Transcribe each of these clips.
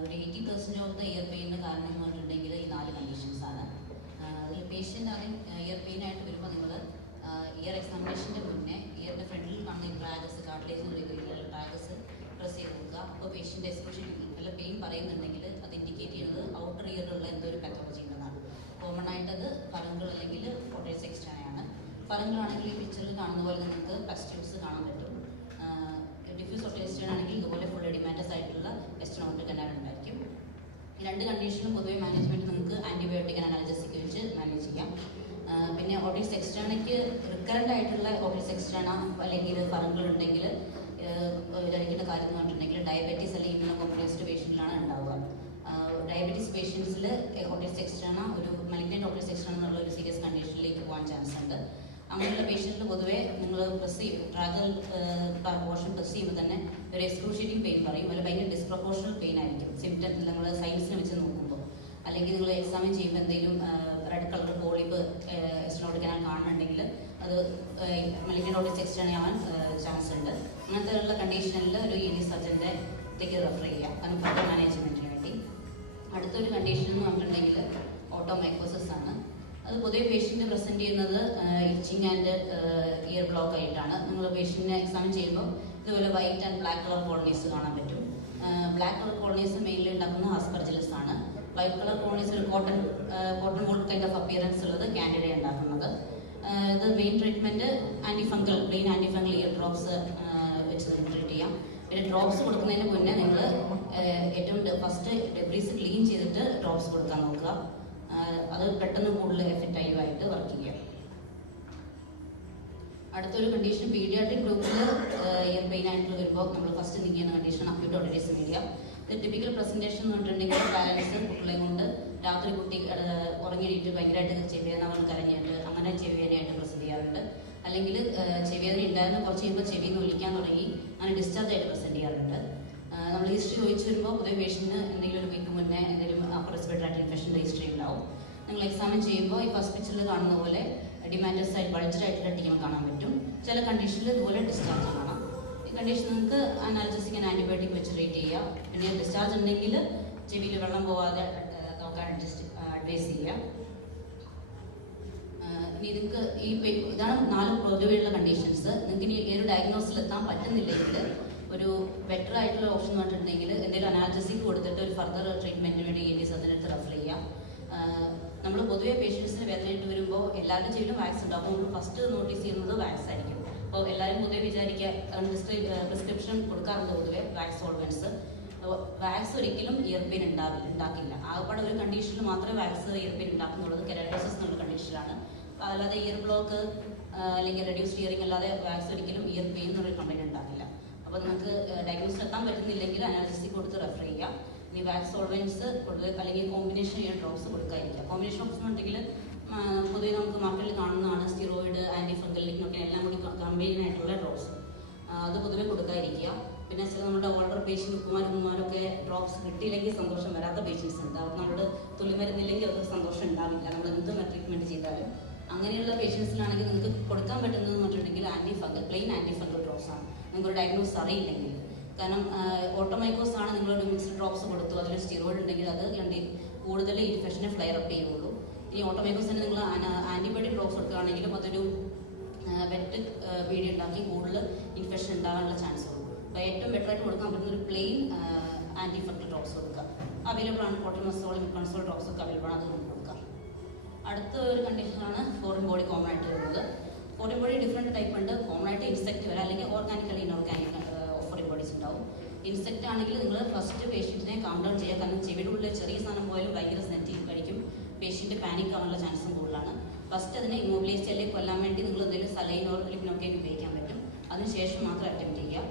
ഒരു 80% of the year പെയിനിന് കാരണം എന്ന് പറഞ്ഞിട്ടുണ്ടെങ്കിൽ ഈ 4 കണ്ടീഷൻസ് ആണ്. അതിൽ പേഷ്യൻ്റ് ആണ് ഇയർ പെയിൻ ആയിട്ട് വരുമ്പോൾ നിങ്ങൾ ഇയർ എക്സാമിനേഷൻ്റെ മുന്നേ ഇയറിൻ്റെ ഫ്രണ്ടിൽ കാണുന്ന ഈ ട്രാഗസ് കാർട്ടിലേജ് എന്ന് പറയുന്ന ട്രാഗസ് പ്രസ് ചെയ്ത് നോക്കുക. അപ്പോൾ പേഷ്യൻ്റ് എസ്പെഷ്യലി വല്ല പെയിൻ പറയുന്നുണ്ടെങ്കിൽ അത് ഇൻഡിക്കേറ്റ് ചെയ്യുന്നത് ഔട്ടർ ഇയറിലുള്ള എന്തോ ഒരു പാത്തോളജി ഉണ്ടെന്നാണ്. കോമൺ ആയിട്ടത് ഫലങ്ങൾ അല്ലെങ്കിൽ കോട്ടേഴ്സ് എക്സ്ട്രായാണ്. ഫലങ്ങളാണെങ്കിൽ ഈ പിക്ചറിൽ കാണുന്ന പോലെ നിങ്ങൾക്ക് പസ്റ്റ്യൂസ് കാണാൻ പറ്റും. ഡിഫ്യൂസ് ഒട്ടേസ്റ്റേൺ ആണെങ്കിൽ ഇതുപോലെ ഫുൾ എഡിമാറ്റസ് ആയിട്ടുള്ള എസ്റ്റനോട്ട് കനാൽ ഉണ്ടായിരിക്കും. ഈ 2 കണ്ടീഷനും പൊതുവെ മാനേജ്മെൻറ്റ് നിങ്ങൾക്ക് ആൻറ്റിബയോട്ടിക് അനാലജസിക് വെച്ച് മാനേജ് ചെയ്യാം. പിന്നെ ഓട്ടീസ് എക്സ്ട്രാനയ്ക്ക് റിക്കറൻ്റ് ആയിട്ടുള്ള ഓട്ടീസ് എക്സ്ട്രാന അല്ലെങ്കിൽ ഫലങ്ങൾ ഉണ്ടെങ്കിൽ വിചാരിക്കേണ്ട കാര്യം എന്ന് പറഞ്ഞിട്ടുണ്ടെങ്കിൽ ഡയബറ്റീസ് അല്ലെങ്കിൽ ഇമ്യൂണോ കോംപ്രമൈസ്ഡ് പേഷ്യൻറ്റിലാണ് ഉണ്ടാവുക. ഡയബറ്റീസ് പേഷ്യൻസിൽ ഓട്ടീസ് എക്സ്ട്രാന ഒരു മലിഗ്നൻ്റ് ഓട്ടീസ് എക്സ്ട്രാന എന്നുള്ള ഒരു സീരിയസ് കണ്ടീഷനിലേക്ക് പോകാൻ ചാൻസ് ഉണ്ട്. അങ്ങനെയുള്ള പേഷ്യൻറ്റിൽ പൊതുവെ നിങ്ങൾ പ്രസ് ചെയ്യും ട്രാഗൽ പോർഷൻ പ്രസ് ചെയ്യുമ്പോൾ തന്നെ ഒരു എക്സ്ക്രൂഷിയേറ്റിംഗ് പെയിൻ പറയും, ഒരു ഭയങ്കര ഡിസ്പ്രപ്പോർഷണൽ പെയിൻ ആയിരിക്കും സിംറ്റംസ് നമ്മൾ സൈൻസിനെ വെച്ച് നോക്കുമ്പോൾ. അല്ലെങ്കിൽ നിങ്ങൾ എക്സാമിൻ ചെയ്യുമ്പോൾ എന്തെങ്കിലും റെഡ് കളർ പോളിപ്പ് എസ്റ്റനോട്ട് കനാൽ കാണുന്നുണ്ടെങ്കിൽ അത് മലിഗ്നൻ്റ് ഓട്ടീസ് എക്സ്ട്രാന ആവാൻ ചാൻസ് ഉണ്ട്. അങ്ങനത്തെ ഉള്ള കണ്ടീഷനിൽ ഒരു ENT സർജൻ്റെ ത്തേക്ക് റെഫർ ചെയ്യാം കാരണം ഫർദർ മാനേജ്മെൻറ്റിന് വേണ്ടി. അടുത്തൊരു കണ്ടീഷൻ എന്ന് പറഞ്ഞിട്ടുണ്ടെങ്കിൽ ഓട്ടോമൈക്കോസിസ് ആണ്. അത് പൊതുവെ പേഷ്യൻ്റ് പ്രസൻറ്റ് ചെയ്യുന്നത് ഇച്ചിങ് ആൻഡ് ഇയർ ബ്ലോക്ക് ആയിട്ടാണ്. നിങ്ങൾ പേഷ്യൻറ്റിനെ എക്സാമിൻ ചെയ്യുമ്പോൾ ഇതുപോലെ white and black colour colonies കാണാൻ പറ്റും. ബ്ലാക്ക് കളർ കോളനീസ് മെയിൻലി ഉണ്ടാക്കുന്നത് ആസ്പെർജില്ലസ് ആണ്. വൈറ്റ് കളർ കോളനീസ് ഒരു cotton ball kind of appearance ഉള്ളത് കാൻഡിഡ ഉണ്ടാക്കുന്നത്. ഇത് main treatment antifungal plain antifungal ear drops വെച്ച് ട്രീറ്റ് ചെയ്യാം. പിന്നെ ഡ്രോപ്സ് കൊടുക്കുന്നതിന് മുന്നേ നിങ്ങൾ ഏറ്റവും ഫസ്റ്റ് ഡെബ്രീസ് ക്ലീൻ ചെയ്തിട്ട് ഡ്രോപ്സ് കൊടുക്കാൻ നോക്കുക. അത് പെട്ടെന്ന് കൂടുതൽ എഫക്റ്റീവായിട്ട് വർക്ക് ചെയ്യാം. അടുത്തൊരു കണ്ടീഷൻ പീഡിയാട്രിക് ഗ്രൂപ്പിൽ ഇയർ പെയിൻ ആയിട്ട് വരുമ്പോൾ നമ്മൾ ഫസ്റ്റ് തിങ്ക് ചെയ്യുന്ന കണ്ടീഷൻ അക്യൂട്ട് ഓട്ടിസം മീഡിയ. ഇത് ടിപ്പിക്കൽ പ്രസൻറ്റേഷൻ എന്ന് പറഞ്ഞിട്ടുണ്ടെങ്കിൽ പാരൻസ് കുട്ടികളെയും കൊണ്ട് രാത്രി കുട്ടി ഉറങ്ങിയിട്ട് ഭയങ്കരമായിട്ട് ചെവിവേദന അവൻ കരഞ്ഞിട്ട് അങ്ങനെ ചെവിവേദനയായിട്ട് പ്രസൻറ്റ് ചെയ്യാറുണ്ട്. അല്ലെങ്കിൽ ചെവിവേദന ഉണ്ടായിരുന്ന കുറച്ച് കഴിയുമ്പോൾ ചെവി ഒലിക്കാൻ തുടങ്ങി അങ്ങനെ ഡിസ്ചാർജ് ആയിട്ട് പ്രസൻറ്റ് ചെയ്യാറുണ്ട്. നമ്മൾ ഹിസ്റ്ററി ചോദിച്ചു വരുമ്പോൾ പൊതുവെ പേഷ്യൻറ്റിന് എന്തെങ്കിലും ഒരു വീക്ക് മുന്നേ എന്തെങ്കിലും അപ്പർ റെസ്പിറേറ്ററി ട്രാക്ട് ഇൻഫെക്ഷൻ്റെ ഹിസ്റ്ററി ഉണ്ടാവും. നിങ്ങൾ എക്സാമിൻ ചെയ്യുമ്പോൾ ഈ ഫസ്റ്റ് പിക്ചറിൽ കാണുന്ന പോലെ ഡിമാൻഡസ് ആയിട്ട് ബൾജഡ് ആയിട്ടുള്ള ടീം കാണാൻ പറ്റും. ചില കണ്ടീഷനിൽ ഇതുപോലെ ഡിസ്ചാർജ് കാണാം. ഈ കണ്ടീഷൻ നിങ്ങൾക്ക് അനാലജസിക് ആൻറ്റിബയോട്ടിക് വെച്ച് ട്രീറ്റ് ചെയ്യാം. പിന്നെ ഡിസ്ചാർജ് ഉണ്ടെങ്കിൽ ചെവിയിൽ വെള്ളം പോവാതെ നോക്കാൻ അഡ്വൈസ് ചെയ്യാം. ഇനി നിങ്ങൾക്ക് ഇതാണ് 4 പൊതുവെയുള്ള കണ്ടീഷൻസ്. നിങ്ങൾക്ക് ഇനി ഈ ഒരു ഡയഗ്നോസിൽ എത്താൻ പറ്റുന്നില്ലെങ്കിൽ ഒരു ബെറ്റർ ആയിട്ടുള്ള ഓപ്ഷൻ എന്ന് പറഞ്ഞിട്ടുണ്ടെങ്കിൽ എന്തെങ്കിലും അനാലജസിക് കൊടുത്തിട്ട് ഒരു ഫർദർ ട്രീറ്റ്മെൻറ്റിന് വേണ്ടി ENT സർജൻ്റെ അടുത്ത് റെഫർ ചെയ്യാം. നമ്മൾ പൊതുവെ പേഷ്യൻസിന് വേദനയായിട്ട് വരുമ്പോൾ എല്ലാവരും ചെയ്യലും വാക്സ് ഉണ്ടാവും. അപ്പോൾ നമ്മൾ ഫസ്റ്റ് നോട്ടീസ് ചെയ്യുന്നത് വാക്സ് ആയിരിക്കും. അപ്പോൾ എല്ലാവരും പൊതുവെ വിചാരിക്കുക പ്രിസ്ക്രിപ്ഷൻ കൊടുക്കാറുണ്ട് പൊതുവെ വാക്സ് സോൾവൻസ്. വാക്സ് ഒരിക്കലും ഇയർ പെയിൻ ഉണ്ടാക്കില്ല. ആകപ്പാടെ ഒരു കണ്ടീഷനിൽ മാത്രമേ വാക്സ് ഇയർ പെയിൻ ഉണ്ടാക്കുന്നുള്ളത് കെരാറ്റോസിസ് എന്നുള്ള കണ്ടീഷനിലാണ്. അല്ലാതെ ഇയർ ബ്ലോക്ക് അല്ലെങ്കിൽ റെഡ്യൂസ്ഡ് ഇയറിംഗ് അല്ലാതെ വാക്സ് ഒരിക്കലും ഇയർ പെയിൻ എന്നൊരു കംപ്ലൈൻറ്റ് ഉണ്ടാക്കില്ല. അപ്പോൾ നിങ്ങൾക്ക് ഡയഗ്നോസിസ് എത്താൻ പറ്റുന്നില്ലെങ്കിൽ അനാലിസിസ് കൊടുത്ത് റെഫർ ചെയ്യാം. ഇനി വാക്സ് സോൾവൻസ് കൊടുക്കുക അല്ലെങ്കിൽ കോമ്പിനേഷൻ ചെയ്യാൻ ഡ്രോപ്സ് കൊടുക്കാതിരിക്കുക. കോമ്പിനേഷൻ ഓപ്ഷൻ ഉണ്ടെങ്കിൽ പൊതുവെ നമുക്ക് മാർക്കറ്റിൽ കാണുന്നതാണ് സ്റ്റിറോയിഡ് ആൻറ്റിഫംഗലിനൊക്കെ എല്ലാം കൂടി കമ്പൈൻ ആയിട്ടുള്ള ഡ്രോപ്സ്. അത് പൊതുവെ കൊടുക്കാതിരിക്കുക. പിന്നെ ചില നമ്മുടെ ഓൾഡർ പേഷ്യൻ്റ് ഉപ്പുമാരൊക്കെ ഡ്രോപ്സ് കിട്ടിയില്ലെങ്കിൽ സന്തോഷം വരാത്ത പേഷ്യൻസ് ഉണ്ട്. അവർക്ക് നമ്മൾ തുള്ളിമരുന്നില്ലെങ്കിൽ അവർക്ക് സന്തോഷം ഉണ്ടാവില്ല നമ്മൾ എന്ത് ട്രീറ്റ്മെൻറ്റ് ചെയ്താലും. അങ്ങനെയുള്ള പേഷ്യൻസിലാണെങ്കിൽ നിങ്ങൾക്ക് കൊടുക്കാൻ പറ്റുന്നതെന്ന് പറഞ്ഞിട്ടുണ്ടെങ്കിൽ പ്ലെയിൻ ആൻറ്റിഫംഗൽ ഡ്രോപ്സ് ആണ്. നിങ്ങൾക്കൊരു ഡയഗ്നോസ് അറിയില്ലെങ്കിൽ. കാരണം ഓട്ടോമൈക്കോസ് ആണ് നിങ്ങളൊരു മിക്സ്ഡ് ഡ്രോപ്സ് കൊടുത്തു അതിൽ സ്റ്റിറോയിഡ് ഉണ്ടെങ്കിൽ അത് കൂടുതൽ ഇൻഫെക്ഷനെ ഫ്ലെയർ അപ്പ് ചെയ്യുള്ളൂ. ഇനി ഓട്ടോമൈക്കോസിന് നിങ്ങൾ ആൻറ്റിബയോട്ടിക് ഡ്രോപ്സ് കൊടുക്കുകയാണെങ്കിലും അതൊരു വെറ്റ് പീരിയഡ് ഉണ്ടാക്കി കൂടുതൽ ഇൻഫെക്ഷൻ ഉണ്ടാകാനുള്ള ചാൻസ് ഉള്ളൂ. അപ്പോൾ ഏറ്റവും ബെറ്ററായിട്ട് കൊടുക്കാൻ പറ്റുന്ന ഒരു പ്ലെയിൻ ആൻറ്റിഫംഗൽ ഡ്രോപ്സ് കൊടുക്കുക. അവൈലബിൾ ആണ്. കോട്ടിമസോൾ കൺസോൾ ഡ്രോപ്സ് ഒക്കെ അവൈലബിൾ ആണ്. അത് നമുക്ക് കൊടുക്കാം. അടുത്ത ഒരു കണ്ടീഷനാണ് ഫോറിൻ ബോഡി കോമൺ ആയിട്ട് വരുന്നത്. ഫോറിൻ ബോഡി ഡിഫറെൻറ്റ് ടൈപ്പ് ഉണ്ട്. കോമൺ ആയിട്ട് ഇൻസെക്റ്റ് വരാം അല്ലെങ്കിൽ ഓർഗാനിക്കൽ ഇൻഓർഗാനിക് ഫോറിൻ ബോഡീസ് ഉണ്ടാവും. ഇൻസെക്റ്റ് ആണെങ്കിൽ നിങ്ങൾ ഫസ്റ്റ് പേഷ്യൻറ്റിനെ കാം ഡൗൺ ചെയ്യുക. കാരണം ചെവിയുടെ ഉള്ളിൽ ചെറിയ സാധനം പോയാലും ഭയങ്കര സെൻറ്റീവ് കഴിക്കും. പേഷ്യൻറ്റ് പാനിക് ആവാനുള്ള ചാൻസും കൂടുതലാണ്. ഫസ്റ്റ് അതിനെ ഇമ്മൊബിലൈസ് അല്ലെങ്കിൽ കൊല്ലാൻ വേണ്ടി നിങ്ങൾ എന്തെങ്കിലും സലൈനോ ലിപ്നൊക്കെ ഉപയോഗിക്കാൻ പറ്റും. അതിനുശേഷം മാത്രം അറ്റംപ്റ്റ് ചെയ്യുക.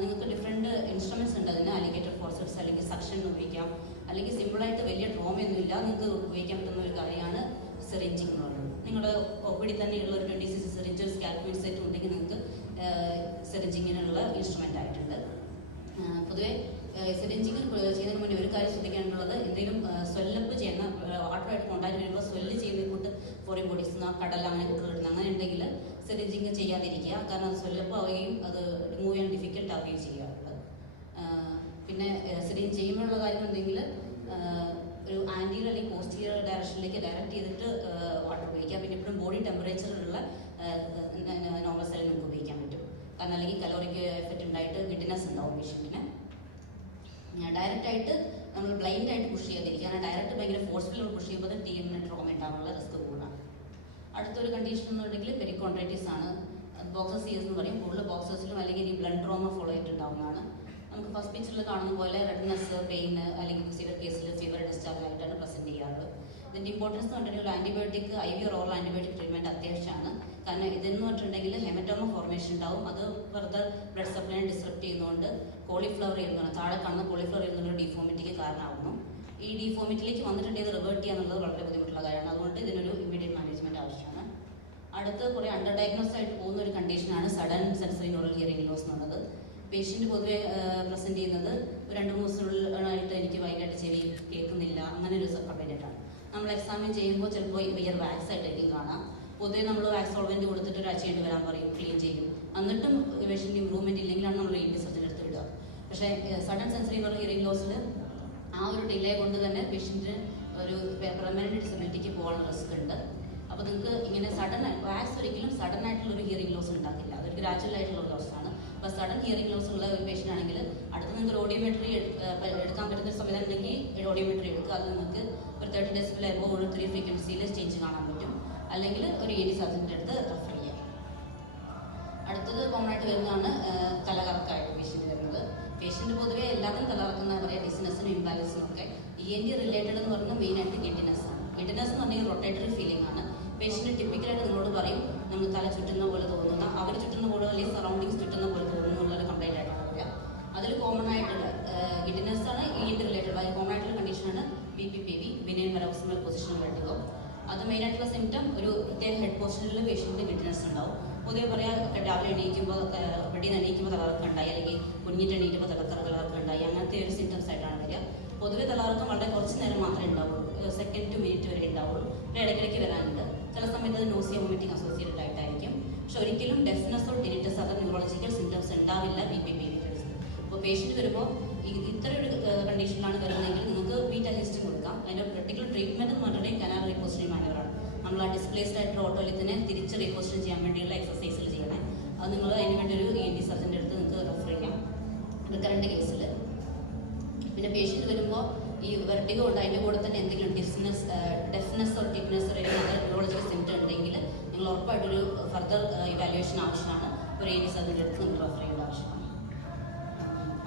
നിങ്ങൾക്ക് ഡിഫറെൻറ്റ് ഇൻസ്ട്രുമെൻറ്റ്സ് ഉണ്ട്. അതിന് അലിഗേറ്റർ ഫോർസെപ്സ് അല്ലെങ്കിൽ സക്ഷൻ ഉപയോഗിക്കാം. അല്ലെങ്കിൽ സിമ്പിളായിട്ട് വലിയ ട്രോമയൊന്നുമില്ല നിങ്ങൾക്ക് ഉപയോഗിക്കാൻ പറ്റുന്ന ഒരു കാര്യമാണ് സിറിഞ്ചിങ് എന്ന് പറയുന്നത്. നിങ്ങളുടെ ഒപ്പിടി തന്നെയുള്ള ഒരു 20cc സിറിഞ്ച് സ്കാൽപ്പിംഗ് സെറ്റ് ഉണ്ടെങ്കിൽ നിങ്ങൾക്ക് സിറിഞ്ചിങ്ങിനുള്ള ഇൻസ്ട്രുമെൻ്റ് ആയിട്ടുണ്ട്. പൊതുവെ സിറിഞ്ചിങ് ചെയ്യുന്നതിന് മുന്നേ ഒരു കാര്യം ശ്രദ്ധിക്കാനുള്ളത് എന്തെങ്കിലും സ്വെല്ലപ്പ് ചെയ്യുന്ന വാട്ടറായിട്ട് കോണ്ടാക്ട് വരുമ്പോൾ സ്വെല്ല് ചെയ്യുന്ന കൂട്ട് ഫോറിൻ ബോഡീസ് കടൽ അങ്ങനെ കിട്ടുന്നത് അങ്ങനെ ഉണ്ടെങ്കിൽ സിറിഞ്ചിങ് ചെയ്യാതിരിക്കുക. കാരണം അത് സ്വെല്ലപ്പ് ആവുകയും അത് റിമൂവ് ചെയ്യാൻ ഡിഫിക്കൽട്ട് ആവുകയും ചെയ്യാറുണ്ട്. പിന്നെ സിറിഞ്ച് ചെയ്യുമ്പോഴുള്ള കാര്യം എന്തെങ്കിൽ ഒരു ആൻറ്റീരിയർ അല്ലെങ്കിൽ പോസ്റ്റീരിയർ ഡയറക്ഷനിലേക്ക് ഡയറക്റ്റ് ചെയ്തിട്ട് വാട്ടർ ഉപയോഗിക്കാം. പിന്നെ എപ്പോഴും ബോഡി ടെമ്പറേച്ചറിലുള്ള നോർമൽ സെല്ലിൽ നമുക്ക് ഉപയോഗിക്കാൻ പറ്റും. കാരണം അല്ലെങ്കിൽ കലോറിക്ക് എഫക്റ്റ് ഉണ്ടായിട്ട് ഗിഡിനെസ് ഉണ്ടാവും പേഷ്യൻറ്റിന്. ഡയറക്റ്റായിട്ട് നമ്മൾ ബ്ലൈൻഡായിട്ട് പുഷ് ചെയ്യാതിരിക്കുക. കാരണം ഡയറക്റ്റ് ഭയങ്കര ഫോഴ്സ്ഫുൾ പുഷ് ചെയ്യുമ്പോൾ ടീമിന് ട്രോമ ഉണ്ടാകാനുള്ള റിസ്ക് കൂടുതലാണ്. അടുത്തൊരു കണ്ടീഷൻ എന്ന് പറഞ്ഞിട്ടുണ്ടെങ്കിൽ പെരിക്കോൺട്രൈറ്റിസ് ആണ്. ബോക്സസ് സീസ് എന്ന് പറയും. കൂടുതൽ ബോക്സസിലും അല്ലെങ്കിൽ ഈ ബ്ലഡ് ട്രോമ ഫോളോ ആയിട്ടുണ്ടാവുന്നതാണ്. നമുക്ക് ഫസ്റ്റ് പിക്ചറിൽ കാണുന്ന പോലെ റെഡ്നെസ്, പെയിൻ അല്ലെങ്കിൽ സിവിയർ കേസിൽ ഫീവർ ഡിസ്ചാർജ് ആയിട്ടാണ് പ്രസന്റ് ചെയ്യാറുള്ളത്. ഇതിന്റെ ഇമ്പോർട്ടൻസ് എന്ന് പറഞ്ഞിട്ടുണ്ടെങ്കിൽ antibiotic IV oral antibiotic treatment അത്യാവശ്യമാണ്. കാരണം ഇതെന്ന് പറഞ്ഞിട്ടുണ്ടെങ്കിൽ ഹെമറ്റോമ ഫോർമേഷൻ ഉണ്ടാവും. അത് ഫർദർ ബ്ലഡ് സപ്ലൈ ഡിസ്ട്രപ്റ്റ് ചെയ്യുന്നതുകൊണ്ട് കോളിഫ്ലവർ ചെയ്യുന്നതാണ്, താഴെ കാണുന്ന കോളിഫ്ലവർ ചെയ്യുന്ന ഡിഫോമിറ്റിക്ക് കാരണമാകുന്നു. ഈ ഡിഫോമിറ്റിയിലേക്ക് വന്നിട്ടുണ്ടെങ്കിൽ റിവേർട്ട് ചെയ്യാന്നുള്ളത് വളരെ ബുദ്ധിമുട്ടുള്ള കാര്യമാണ്. അതുകൊണ്ട് ഇതിനൊരു ഇമ്മീഡിയറ്റ് മാനേജ്മെന്റ് ആവശ്യമാണ്. അടുത്ത് കുറേ അണ്ടർ ഡയഗ്നോസ് ആയിട്ട് പോകുന്ന ഒരു കണ്ടീഷനാണ് sudden sensory neural hearing loss എന്നുള്ളത്. പേഷ്യന്റ് പൊതുവെ പ്രസന്റ് ചെയ്യുന്നത് 2-3 ദിവസത്തിനുള്ളിലായിട്ട് എനിക്ക് ഭയങ്കരമായിട്ട് ചെവി കേൾക്കുന്നില്ല, അങ്ങനെ ഒരു കംപ്ലൈൻ്റ് ആണ്. നമ്മൾ എക്സാമിൻ ചെയ്യുമ്പോൾ ചിലപ്പോൾ ഇയർ വാക്സ് ആയിട്ടായിരിക്കും കാണാം. പൊതുവെ നമ്മൾ വാക്സ് സോൾവെന്റ് കൊടുത്തിട്ട് ഒരാഴ്ച കഴിഞ്ഞ് വരാൻ പറയും, ക്ലീൻ ചെയ്യും. എന്നിട്ടും പേഷ്യന്റ് ഇമ്പ്രൂവ്മെന്റ് ഇല്ലെങ്കിലാണ് നമ്മൾ ENT സർജൻ എടുത്ത് വിടുക. പക്ഷേ സഡൻ സെൻസറി ന്യൂറൽ ഹിയറിംഗ് ലോസിൽ ആ ഒരു ഡിലേ കൊണ്ട് തന്നെ പേഷ്യന്റിന് ഒരു പെർമനന്റ് ഡിസബിലിറ്റിക്ക് പോകാനുള്ള റിസ്ക് ഉണ്ട്. അപ്പോൾ നിങ്ങൾക്ക് ഇങ്ങനെ സഡൻ വാക്സ് ഒരിക്കലും സഡൻ ആയിട്ടുള്ള ഒരു ഹിയറിംഗ് ലോസ് ഉണ്ടാക്കില്ല. അതൊരു ഗ്രാജുവൽ ആയിട്ടുള്ള ഒരു ലോസാണ്. അപ്പോൾ സഡൻ ഹിയറിംഗ് ലോസ് ഉള്ള ഒരു പേഷ്യൻ്റ് ആണെങ്കിൽ അടുത്ത് നിങ്ങൾക്ക് ഓഡിയോമെട്രി എടുക്കാൻ പറ്റുന്ന സമയത്ത് ഉണ്ടെങ്കിൽ ഓഡിയോമെട്രി എടുക്കുക. അത് നിങ്ങൾക്ക് ഒരു 30 ഡെസിബിൾ എബോവ് ഒരു 3 ഫ്രീക്വൻസിയിൽ ചേഞ്ച് കാണാൻ പറ്റും. അല്ലെങ്കിൽ ഒരു ENT സർജൻ്റെ അടുത്ത് റെഫർ ചെയ്യാം. അടുത്തത് കോമൺ ആയിട്ട് വരുന്നതാണ് തലകറക്കമായിട്ട് പേഷ്യൻ്റ് വരുന്നത്. പേഷ്യൻ്റ് പൊതുവെ എല്ലാത്തിനും തലകറക്കുന്ന പറയാം, ഡിസിനസിനും ഇംബാലൻസിനും ഒക്കെ. ENT റിലേറ്റഡ് എന്ന് പറഞ്ഞാൽ മെയിനായിട്ട് ഗിഡിനെസ് ആണ്. ഗിഡിനെസ് എന്ന് പറഞ്ഞാൽ റൊട്ടേറ്ററി ഫീലിംഗ് ആണ്. പേഷ്യന്റ് ടിപ്പിക്കലായിട്ട് നിങ്ങളോട് പറയും നമ്മൾ തല ചുറ്റുന്ന പോലെ തോന്നുന്ന, അവർ ചുറ്റുന്ന പോലെ അല്ലെങ്കിൽ സറൗണ്ടിങ്സ് ചുറ്റുന്ന പോലെ തോന്നുന്നു എന്നുള്ളൊരു കംപ്ലൈൻ്റ് ആയിട്ടാണ് വരിക. അതിൽ കോമൺ ആയിട്ടുള്ള ഗിഡിനെസ് ആണ് ENT റിലേറ്റഡ്. അതിൽ കോമൺ ആയിട്ടുള്ള കണ്ടീഷനാണ് BPPV, ബിനൈൻ പാരോക്സിമൽ പൊസിഷണൽ വെർട്ടിഗോ. അത് മെയിനായിട്ടുള്ള സിംറ്റം ഒരു പ്രത്യേക ഹെഡ് പൊസിഷനിൽ പേഷ്യന്റിന് ഗിഡിനെസ് ഉണ്ടാവും. പൊതുവെ പറയാം രാവിലെ എണീക്കുമ്പോൾ ബെഡിൽ നിന്ന് എണീക്കുമ്പോൾ തലകറക്കം ഉണ്ടായി, അല്ലെങ്കിൽ കുഞ്ഞിട്ട് എണീക്കുമ്പോൾ തലകറക്കം ഉണ്ടായി, അങ്ങനത്തെ ഒരു സിംറ്റംസ് ആയിട്ടാണ് വരിക. പൊതുവെ തലകറക്കം വളരെ കുറച്ച് നേരം മാത്രമേ ഉണ്ടാവുള്ളൂ, സെക്കൻഡ് ടു മിനിറ്റ് വരെ ഉണ്ടാവുള്ളൂ. ഇടയ്ക്കിടയ്ക്ക് വരാനുണ്ട്. ചില സമയത്ത് അത് നോസിയ വോമിറ്റിംഗ് അസോസിയേറ്റഡ് ആയിട്ടായിരിക്കും. പക്ഷെ ഒരിക്കലും ഡെഫ്നെസ്സോ ടിനിറ്റസ് അതർ ന്യൂറോളജിക്കൽ സിംറ്റംസ് ഉണ്ടാവില്ല BPPV കേസിൽ. അപ്പോൾ പേഷ്യന്റ് വരുമ്പോൾ ഇത്ര ഒരു കണ്ടീഷനിലാണ് വരുന്നതെങ്കിൽ നിങ്ങൾക്ക് ബീറ്റ ഹിസ്റ്റിൻ കൊടുക്കാം. അതിൻ്റെ പെർട്ടിക്കുലർ ട്രീറ്റ്മെന്റ് എന്ന് പറഞ്ഞിട്ടുണ്ടെങ്കിൽ കനാൽ റീപോസിഷനിങ് മാനുവറാണ്. നമ്മൾ ആ ഡിസ്പ്ലേസ്ഡ് ആയിട്ടുള്ള ഓട്ടോലിത്തിനെ തിരിച്ച് റീപോസിഷൻ ചെയ്യാൻ വേണ്ടിയുള്ള എക്സസൈസിൽ ചെയ്യണേ. അത് നിങ്ങൾ അതിന് വേണ്ടി ഒരു ENT സർജൻ്റെ അടുത്ത് നിങ്ങൾക്ക് റെഫർ ചെയ്യാം റിക്കറന്റ് കേസിൽ. പിന്നെ പേഷ്യന്റ് വരുമ്പോൾ ഈ വെർട്ടിഗോ ഉണ്ട്, അതിൻ്റെ കൂടെ തന്നെ എന്തെങ്കിലും ഡെഫ്നെസ് ഓർ ടിറ്റ്നെസ് ന്യൂറോളജിക്കൽ സിംറ്റം ഉണ്ടെങ്കിൽ നിങ്ങൾ ഉറപ്പായിട്ടൊരു ഫർദർ ഇവാലുവേഷൻ ആവശ്യമാണ്. ഒരു ENT സർജൻ്റെ അടുത്ത് നിങ്ങൾ റെഫർ ചെയ്യേണ്ട ആവശ്യമാണ്.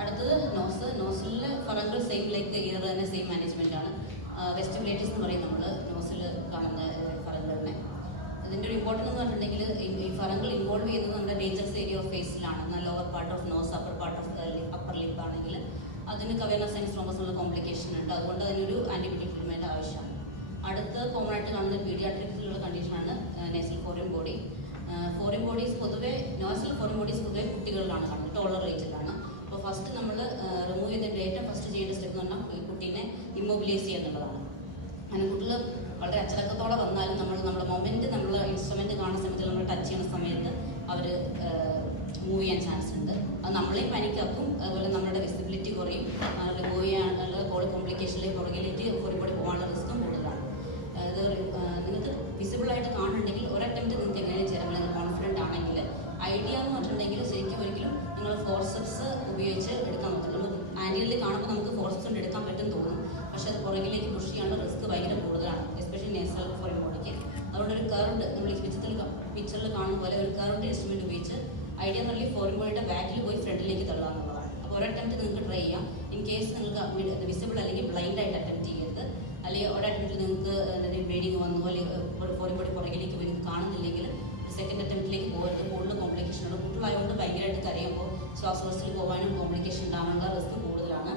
അടുത്തത് നോസിൽ ഫറങ്കൽ സെയിം ലൈക്ക് ഇയർ തന്നെ സെയിം മാനേജ്മെന്റ് ആണ്. വെസ്റ്റിബുലേറ്റീസ് എന്ന് പറയും നമ്മൾ നോസിൽ കാണുന്ന ഫറങ്കലിനെ. ഇതിൻ്റെ ഒരു ഇമ്പോർട്ടൻ്റ് എന്ന് പറഞ്ഞിട്ടുണ്ടെങ്കിൽ ഈ ഫറങ്കൽ ഇൻവോൾവ് ചെയ്യുന്നത് നമ്മുടെ ഡേഞ്ചറസ് ഏരിയ ഓഫ് ഫേസിലാണ്. എന്നാൽ lower part of nose, upper part of upper lip ആണെങ്കിൽ അതിന് കവേനസ് സൈനസ് ത്രോംബസ് ഉള്ള കോംപ്ലിക്കേഷൻ ഉണ്ട്. അതുകൊണ്ട് അതിനൊരു ആന്റിബയോട്ടിക് ട്രീറ്റ്മെന്റ് ആവശ്യമാണ്. അടുത്ത് കോമൺ ആയിട്ട് കാണുന്ന പീഡിയാട്രിക്സിലുള്ള കണ്ടീഷനാണ് nasal foreign body. Foreign bodies പൊതുവെ നോസൽ ഫോറിൻ ബോഡീസ് പൊതുവെ കുട്ടികളിലാണ് കാണുന്നത്, ടോളർ റേറ്റിലാണ്. അപ്പോൾ ഫസ്റ്റ് നമ്മൾ റിമൂവ് ചെയ്തതിൻ്റെ ഏറ്റവും ഫസ്റ്റ് ചെയ്യേണ്ട സ്റ്റെപ്പ് എന്ന് പറഞ്ഞാൽ ഈ കുട്ടീനെ ഇമ്മൊബിലൈസ് ചെയ്യുക എന്നുള്ളതാണ്. അങ്ങനെ കുട്ടികൾ വളരെ അച്ചടക്കത്തോടെ വന്നാലും നമ്മുടെ മൊമെന്റ് നമ്മൾ ഇൻസ്ട്രുമെന്റ് കാണുന്ന സമയത്ത് നമ്മൾ ടച്ച് ചെയ്യുന്ന സമയത്ത് അവർ മൂവ് ചെയ്യാൻ ചാൻസ് ഉണ്ട്. അത് നമ്മളെയും പാനിക്കാക്കും, അതുപോലെ നമ്മുടെ വിസിബിലിറ്റി കുറയും. റിമൂവ് ചെയ്യാനുള്ള കോംപ്ലിക്കേഷനിലേക്ക് പുറകിലേക്ക് ഒരുപാട് പോകാനുള്ള റിസ്ക്കും കൂടുതലാണ്. അതായത് നിങ്ങൾക്ക് വിസിബിളായിട്ട് കാണുന്നുണ്ടെങ്കിൽ ഒരു അറ്റംപ്റ്റ് നിങ്ങൾക്ക് എങ്ങനെ ചെയ്യാം, നിങ്ങൾ കോൺഫിഡൻ്റ് ആണെങ്കിൽ. ഐഡിയ എന്ന് പറഞ്ഞിട്ടുണ്ടെങ്കിൽ ശരിക്കും ഒരിക്കലും നിങ്ങൾ ഫോർസെപ്സ് ഉപയോഗിച്ച് എടുക്കാൻ പറ്റും. നമ്മൾ ആൻറ്റിയിൽ കാണുമ്പോൾ നമുക്ക് ഫോർസെപ്സ് കൊണ്ട് എടുക്കാൻ പറ്റും തോന്നും, പക്ഷെ അത് പുറകിലേക്ക് പുഷ് ചെയ്യാനുള്ള റിസ്ക് ഭയങ്കര കൂടുതലാണ്, എസ്പെഷ്യലി നേസൽ ഫോറിൻ ബോഡിക്ക്. അതുകൊണ്ട് ഒരു കർവ്ഡ് നമ്മൾ ഈ പിക്ചറിൽ കാണുന്ന പോലെ ഒരു കർവ്ഡ് ഇൻസ്ട്രുമെന്റ് ഉപയോഗിച്ച് ഐഡിയ എന്നുള്ളിൽ ഫോറിൻ ബോഡിയുടെ ബാക്കിൽ പോയി ഫ്രണ്ടിലേക്ക് തള്ളുക എന്നുള്ളതാണ്. അപ്പോൾ ഒരു അറ്റംപ്റ്റ് നിങ്ങൾക്ക് ട്രൈ ചെയ്യാം. ഇൻ കേസ് നിങ്ങൾക്ക് വിസിബിൾ അല്ലെങ്കിൽ ബ്ലൈൻഡ് ആയിട്ട് അറ്റംപ്റ്റ് ചെയ്യരുത്. അല്ലെങ്കിൽ ഒരു അറ്റംപ്റ്റിൽ നിങ്ങൾക്ക് ബ്ലീഡിങ് വന്നു അല്ലെങ്കിൽ ഫോറിൻ ബോഡി പുറകിലേക്ക് പോയി നിങ്ങൾക്ക് കാണുന്നില്ലെങ്കിൽ സെക്കൻഡ് അറ്റംപ്റ്റിലേക്ക് പോയിട്ട് കൂടുതൽ കോംപ്ലിക്കേഷനുണ്ട്. കുട്ടികളായതുകൊണ്ട് ഭയങ്കരമായിട്ട് കരയുമ്പോൾ ശ്വാസകോശത്തിൽ പോകാനും കോംപ്ലിക്കേഷൻ ഉണ്ടാകാനുള്ള റിസ്ക് കൂടുതലാണ്.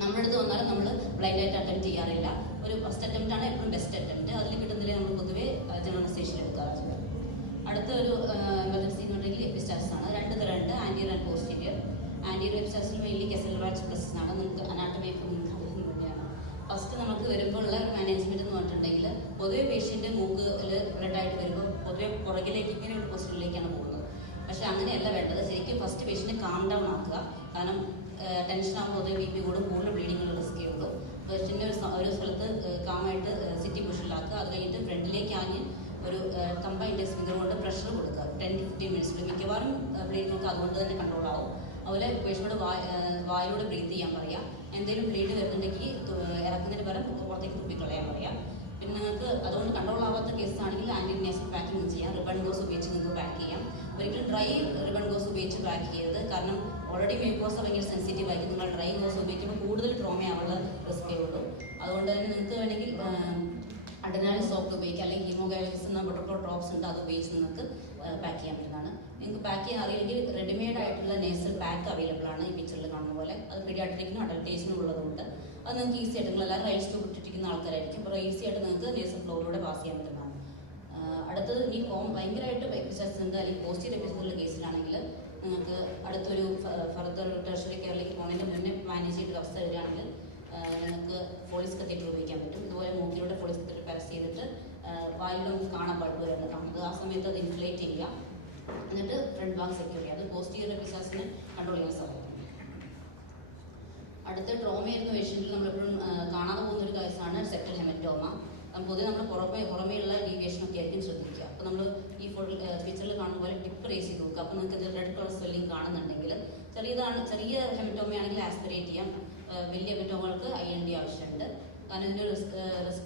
നമ്മുടെ അടുത്ത് വന്നാലും നമ്മൾ ബ്ലൈൻഡ് ആയിട്ട് അറ്റംപ്റ്റ് ചെയ്യാറില്ല. ഒരു ഫസ്റ്റ് അറ്റംപ്റ്റ് ആണ് എപ്പോഴും ബെസ്റ്റ് അറ്റംപ്റ്റ്. അതിൽ കിട്ടുന്നില്ലേ നമ്മൾ പൊതുവെ ജനറൽ അനസ്തേഷ്യ എടുക്കാറുണ്ട്. അടുത്ത ഒരു എമർജൻസി എന്ന് പറഞ്ഞെങ്കിൽ എപ്പിസ്റ്റാസിസ് ആണ്. രണ്ട് തരമുണ്ട്, ആന്റിയർ ആൻഡ് പോസ്റ്റീരിയർ. ആന്റിയർ എപ്പിസ്റ്റാസിൽ മെയിൻലി കെസൽവാച്ച് പ്ലസ് ആണ്. നിങ്ങൾക്ക് അനാട്ടമി ഒക്കെ വേണ്ടിയാണ്. ഫസ്റ്റ് നമുക്ക് വരുമ്പോൾ ഉള്ള ഒരു മാനേജ്മെന്റ് എന്ന് പറഞ്ഞിട്ടുണ്ടെങ്കിൽ പൊതുവെ പേഷ്യന്റ് മൂക്കിൽ ബ്ലഡ് ആയിട്ട് വരുമ്പോൾ പൊതുവെ പുറകിലേക്ക് ഇങ്ങനെ ഒരു പൊസിഷനിലേക്കാണ് പോകുന്നത്. പക്ഷെ അങ്ങനെയല്ല വേണ്ടത്. ശരിക്കും ഫസ്റ്റ് പേഷ്യന്റ് കാം ഡൗൺ ആക്കുക. കാരണം ടെൻഷൻ ആകുമ്പോൾ ബി പി കൂടും, കൂടുതൽ ബ്ലീഡിങ്ങിനുള്ള റിസ്ക്കേ ഉള്ളൂ. പേഷ്യൻ്റ് ഒരു സ്ഥലത്ത് കാമായിട്ട് സിറ്റി പുഷിലാക്കുക, അത് കഴിഞ്ഞിട്ട് ഫ്രണ്ടിലേക്ക് ആഞ്ഞ് ഒരു കമ്പൈൻ ഇൻഡെക്സ് ഫിംഗർ കൊണ്ട് പ്രഷർ കൊടുക്കുക 10-15 മിനിറ്റ്സിൽ. മിക്കവാറും ബ്ലീഡ് നമുക്ക് അതുകൊണ്ട് തന്നെ കൺട്രോൾ ആവും. അതുപോലെ പേഷ്യനോട് വായിലൂടെ ബ്രീത്ത് ചെയ്യാൻ പറയാം. എന്തെങ്കിലും ബ്ലീഡ് വരുന്നുണ്ടെങ്കിൽ ഇറക്കുന്നതിന് പകരം പുറത്തേക്ക് തുപ്പിക്കളയാൻ പറയാം. പിന്നെ നിങ്ങൾക്ക് അതുകൊണ്ട് കൺട്രോൾ ആവാത്ത കേസ് ആണെങ്കിൽ ആൻറ്റിനേസൽ പാക്കിംഗ് ചെയ്യാം. റിബൺ ഗോസ് ഉപയോഗിച്ച് നിങ്ങൾക്ക് പാക്ക് ചെയ്യാം. ഒരിക്കലും ഡ്രൈ റിബൺ ഗോസ് ഉപയോഗിച്ച് പാക്ക് ചെയ്യരുത്. കാരണം ഓൾറെഡി മ്യൂക്കോസ് ഭയങ്കര സെൻസിറ്റീവ് ആയിരിക്കും. നിങ്ങൾ ഡ്രൈ ഗോസ് ഉപയോഗിക്കുമ്പോൾ കൂടുതൽ ട്രോമയാവുള്ള റിസ്ക്കേ ഉള്ളൂ. അതുകൊണ്ട് തന്നെ നിങ്ങൾക്ക് വേണമെങ്കിൽ അഡനാലിൻ സോപ്പ് ഉപയോഗിക്കുക, അല്ലെങ്കിൽ ഹീമോഗൈലസിസ് എന്ന ബട്ടർഫ്ലോ ഡ്രോപ്സ് ഉണ്ട്, അത് ഉപയോഗിച്ച് നിങ്ങൾക്ക് പാക്ക് ചെയ്യാൻ പറ്റുന്നതാണ്. നിങ്ങൾക്ക് പാക്ക് ചെയ്യാൻ അറിയില്ലെങ്കിൽ റെഡിമെയ്ഡ് ആയിട്ടുള്ള നേസൽ പാക്ക് അവൈലബിൾ ആണ് ഈ പിക്ചറിൽ കാണുന്ന പോലെ. അത് പീഡിയാട്രിക്കിനും അഡൽട്ടേഷനും ഉള്ളതുകൊണ്ട് അത് നിങ്ങൾക്ക് ഈസി ആയിട്ട്, നിങ്ങളെല്ലാവരും റൈൽസ് ട്യൂബ് ഇട്ടിരിക്കുന്ന ആൾക്കാരായിരിക്കും, അപ്പോൾ ഈസി ആയിട്ട് നിങ്ങൾക്ക് നേസൽ ഫ്ലോറിലൂടെ പാസ് ചെയ്യാൻ പറ്റുന്നതാണ്. അടുത്തത് ഈ ഭയങ്കരമായിട്ട് എപ്പിസോഡ്സ് ഉണ്ട്, അല്ലെങ്കിൽ പോസിറ്റീവ് എപ്പിസോഡുള്ള കേസിലാണെങ്കിൽ നിങ്ങൾക്ക് അടുത്തൊരു ഫർദർ ടെർഷ്യറി കെയറിലേക്ക് പോകുന്നതിന് മുന്നേ മാനേജ് ചെയ്ത അവസ്ഥ വരികയാണെങ്കിൽ നിങ്ങൾക്ക് ഫോളിസ് കത്തീറ്റർ ഉപയോഗിക്കാൻ പറ്റും. ഇതുപോലെ മൂക്കിലൂടെ ഫോളിസ് കത്തീറ്റർ പാസ് ചെയ്തിട്ട് വായിലും നമുക്ക് കാണാൻ പാടുള്ളൂ നമുക്ക് ആ സമയത്ത് അത് ഇൻഫ്ലേറ്റ് ചെയ്യുക, എന്നിട്ട് ഫ്രണ്ട് ഭാഗം സെക്യൂർ ചെയ്യുക. അത് പോസിറ്റീവ് എപ്പിസോഡ്സിനെ കൺട്രോൾ ചെയ്യാൻ സഹായിക്കും. അടുത്ത ട്രോമ ആയിരുന്ന പേഷ്യൻറ്റിൽ നമ്മളെപ്പോഴും കാണാതെ പോകുന്നൊരു കേസാണ് സെപ്റ്റൽ ഹെമറ്റോമ. പൊതുവെ നമ്മൾ പുറമേയുള്ള ഡീവിയേഷനൊക്കെ ആയിരിക്കും ശ്രദ്ധിക്കുക. അപ്പോൾ നമ്മൾ ഈ പിക്ചറിൽ കാണുന്ന പോലെ ടിപ്പ് റേസ് ചെയ്ത് നോക്കുക. അപ്പോൾ നിങ്ങൾക്ക് റെഡ് കളർ സ്വെല്ലിംഗ് കാണുന്നുണ്ടെങ്കിൽ ചെറിയ ഹെമറ്റോമയാണെങ്കിൽ ആസ്പിറേറ്റ് ചെയ്യാം. വലിയ ഹെമറ്റോമകൾക്ക് IND ആവശ്യമുണ്ട്. കാരണം ഇതിൻ്റെ റിസ്ക്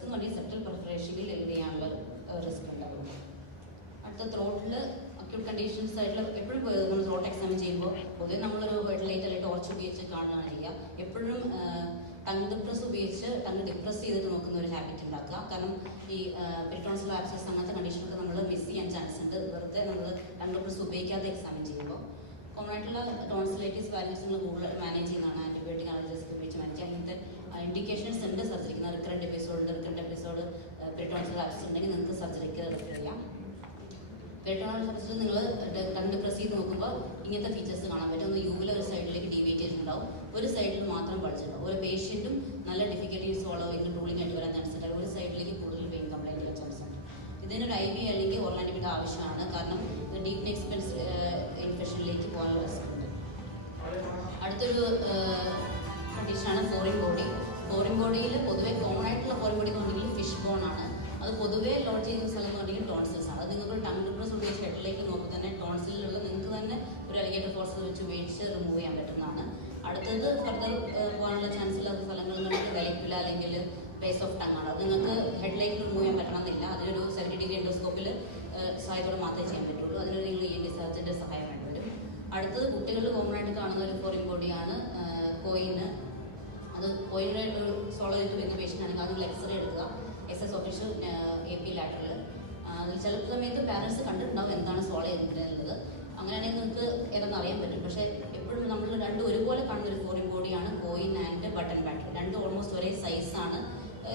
എന്ന് പറഞ്ഞാൽ സെപ്റ്റൽ പെർഫറേഷനിൽ എൽഡ് ചെയ്യാനുള്ള റിസ്ക് ഉണ്ടാവും. അടുത്ത ത്രോട്ടിൽ അക്യൂട്ട് കണ്ടീഷൻസ് ആയിട്ടുള്ള എപ്പോഴും നമ്മൾ ത്രോട്ട് എക്സാമിൻ ചെയ്യുമ്പോൾ പൊതുവെ നമ്മളൊരു ഹെഡ്ലൈറ്റ് അല്ലെങ്കിൽ ടോർച്ച് ഉപയോഗിച്ച് കാണുകയാണ് ചെയ്യുക. എപ്പോഴും ടങ് ഡിപ്രസ് ഉപയോഗിച്ച് ടങ് ഡിപ്രസ് ചെയ്തിട്ട് നോക്കുന്ന ഒരു ഹാബിറ്റ് ഉണ്ടാക്കുക. കാരണം ഈ പെരിറ്റോൺസിൽ ആബ്സെസ് അങ്ങനത്തെ കണ്ടീഷനൊക്കെ നമ്മൾ മിസ് ചെയ്യാൻ ചാൻസ് ഉണ്ട് വെറുതെ നമ്മൾ ടങ് ഡിപ്രസ് ഉപയോഗിക്കാതെ എക്സാമിൻ ചെയ്യുമ്പോൾ. കോമൺ ആയിട്ടുള്ള ടോൺസിലൈറ്റിസ് വാരിയസിങ്ങൾ കൂടുതൽ മാനേജ് ചെയ്യുന്നതാണ് ആൻറ്റിബയോട്ടിക് അനർജസിക് ഉപയോഗിച്ച് മാനേജ് ചെയ്യുക. അങ്ങനത്തെ ഇൻഡിക്കേഷൻസ് ഉണ്ട് സർജറിക്ക്. റിക്കറൻറ്റ് എപ്പിസോഡ് പെരിറ്റോൺസിൽ ആബ്സെസ് ഉണ്ടെങ്കിൽ നിങ്ങൾക്ക് സർജറിക്ക് റെഫർ ചെയ്യാം. പെരിറ്റോണൽ സർജറി നിങ്ങൾ ടങ് ഡിപ്രസ് ചെയ്ത് നോക്കുമ്പോൾ ഇങ്ങനത്തെ ഫീച്ചേഴ്സ് കാണാൻ പറ്റും. ഒന്ന് യൂവിലെ ഒരു സൈഡിലേക്ക് ഡീവിയേറ്റ് ചെയ്തിട്ടുണ്ടാവും, ഒരു സൈഡിൽ മാത്രം പഠിച്ചിട്ടുണ്ടാവും. ഒരു പേഷ്യൻറ്റും നല്ല ഡിഫിക്കൽറ്റി സോൾവ് ചെയ്ത് റൂളിംഗ് ആയിട്ട് വരാൻ ചാൻസ് ഉണ്ട്. ഒരു സൈഡിലേക്ക് കൂടുതൽ പെയിൻ കംപ്ലൈൻറ്റ് ചെയ്യാൻ ചാൻസ് ഉണ്ട്. ഇതിനൊരു IV അല്ലെങ്കിൽ ഓറൽ ആൻറ്റിബയോട്ടിക് ആവശ്യമാണ്. കാരണം ഡീപ്പ് എക്സ്പെൻസ് ഇൻഫെക്ഷനിലേക്ക് പോകാനുള്ള റിസ്ക് ഉണ്ട്. അടുത്തൊരു കണ്ടീഷനാണ് ഫോറിൻ ബോഡി. ഫോറിൻ ബോഡിയിൽ പൊതുവെ കോമൺ ആയിട്ടുള്ള ഫോറിൻ ബോഡി എന്ന് പറഞ്ഞെങ്കിൽ ഫിഷ് ബോൺ ആണ്. അത് പൊതുവേ ലോഡ് ചെയ്യുന്ന സ്ഥലം എന്ന് പറഞ്ഞെങ്കിൽ ടോൺസിൽസ് ആണ്. അത് നിങ്ങൾക്ക് ടങ് ഡിപ്രസ് ഉപയോഗിച്ച് ഹെഡിലേക്ക് നോക്കുമ്പോൾ തന്നെ ടോൺസിലുള്ള നിങ്ങൾക്ക് തന്നെ ഒരു അലിഗേറ്റർ ഫോഴ്സ് വെച്ച് മേടിച്ച് റിമൂവ് ചെയ്യാൻ പറ്റുന്നതാണ്. അടുത്തത് ഫർദർ പോകാനുള്ള ചാൻസ് ഉള്ള സ്ഥലങ്ങൾ എന്ന് പറഞ്ഞാൽ വെലിക്കുല അല്ലെങ്കിൽ ബേസ് ഓഫ് ടങ് ആണ്. അത് നിങ്ങൾക്ക് ഹെഡിലേക്ക് റിമൂവ് ചെയ്യാൻ പറ്റണമെന്നില്ല. അതിനൊരു 70 ഡിഗ്രി എൻഡോസ്കോപ്പിൽ സഹായത്തോടെ മാത്രമേ ചെയ്യാൻ പറ്റുള്ളൂ. അതിനൊരു നിങ്ങൾ ENT സർജൻ്റെ സഹായം വേണ്ടി വരും. അടുത്തത് കുട്ടികളിൽ കോമൺ ആയിട്ട് കാണുന്ന ഒരു ഫോറിൻ ബോഡിയാണ് കോയിന്. അത് കോയിൻ്റെ ഒരു സോളോ ചെയ്ത് വരുന്ന പേഷ്യൻ്റ് ആണെങ്കിൽ അത് നിങ്ങൾ എക്സ്റേ എടുക്കുക. SS official AP lateral. അതിൽ ചില സമയത്ത് പാരൻസ് കണ്ടിട്ടുണ്ടാവും എന്താണ് സോളോ ചെയ്തിട്ടുള്ളത്. അങ്ങനെയാണെങ്കിൽ നിങ്ങൾക്ക് ഏതെന്ന് അറിയാൻ പറ്റും. പക്ഷേ എപ്പോഴും നമ്മൾ രണ്ടും ഒരുപോലെ കാണുന്ന ഒരു ഫോറിൻ ബോഡിയാണ് കോയിൻ ആൻഡ് ബട്ടൺ ബാറ്ററി. രണ്ടും ഓൾമോസ്റ്റ് ഒരേ സൈസാണ്.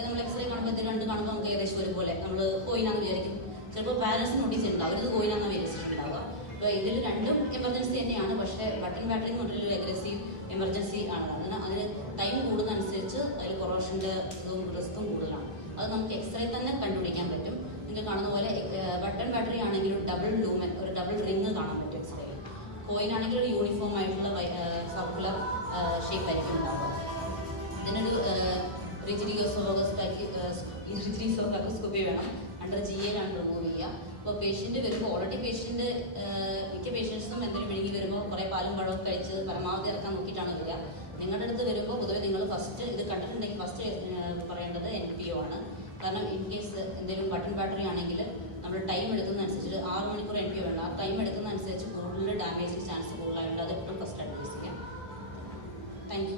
നമ്മൾ എക്സ്റേ കാണുമ്പോൾ ഇത് രണ്ട് കാണുമ്പോൾ നമുക്ക് ഏകദേശം ഒരുപോലെ നമ്മൾ കോയിനാന്ന് വിചാരിക്കും. ചിലപ്പോൾ പാരൻസ് നോട്ടീസ് ചെയ്തിട്ടുണ്ടാവും ഇത് കോയിനാന്ന് വിചാരിച്ചിട്ടുണ്ടാവുക. അപ്പോൾ ഇതിൽ രണ്ടും എമർജൻസി തന്നെയാണ്. പക്ഷേ ബട്ടൺ ബാറ്ററി എന്ന് പറഞ്ഞൊരു അഗ്രസീവ് എമർജൻസി ആണ്. കാരണം അതിന് ടൈം കൂടുന്നതനുസരിച്ച് അതിൽ കൊറോഷൻ്റെ ഇതും റിസ്ക്കും കൂടുതലാണ്. അത് നമുക്ക് എക്സ്റേ തന്നെ കണ്ടുപിടിക്കാൻ പറ്റും. നിങ്ങൾ കാണുന്ന പോലെ ബട്ടൺ ബാറ്ററി ആണെങ്കിൽ ഒരു ഡബിൾ ലൂമൻ, ഒരു ഡബിൾ റിങ് കാണാൻ പറ്റും എക്സ്റേയിൽ. കോയിൻ ആണെങ്കിൽ ഒരു യൂണിഫോം ആയിട്ടുള്ള സർക്കുലർ ഷേപ്പ് ആയിരിക്കും ഉണ്ടാവുക. ഇതിനൊരു റിജിഡിയോസോഗോസ്കോപ്പി വേണം. അണ്ടർ GA ലാണ് റിമൂവ് ചെയ്യുക. അപ്പോൾ പേഷ്യൻ്റ് വരുമ്പോൾ ഓൾറെഡി പേഷ്യൻ്റ് മിക്ക പേഷ്യൻസും എന്തെങ്കിലും മെഴുകി വരുമ്പോൾ കുറേ പാലും പഴവും കഴിച്ച് പരമാവധി ഇറക്കാൻ നോക്കിയിട്ടാണ് വരിക. നിങ്ങളുടെ അടുത്ത് വരുമ്പോൾ പൊതുവെ നിങ്ങൾ ഫസ്റ്റ് ഇത് കണ്ടിട്ടുണ്ടെങ്കിൽ ഫസ്റ്റ് പറയേണ്ടത് NPO ആണ്. കാരണം ഇൻ കേസ് എന്തെങ്കിലും ബട്ടൺ ബാറ്ററി ആണെങ്കിൽ നമ്മൾ ടൈം എടുക്കുന്നതനുസരിച്ച് 6 മണിക്കൂർ NPO വേണം. ആ ടൈം എടുക്കുന്നതനുസരിച്ച് കൂടുതൽ ഡാമേജ് ചാൻസ് കൂടുതലായിട്ട് അത് എപ്പോഴും ഫസ്റ്റ് അഡ്വൈസ് ചെയ്യാം. Thank you.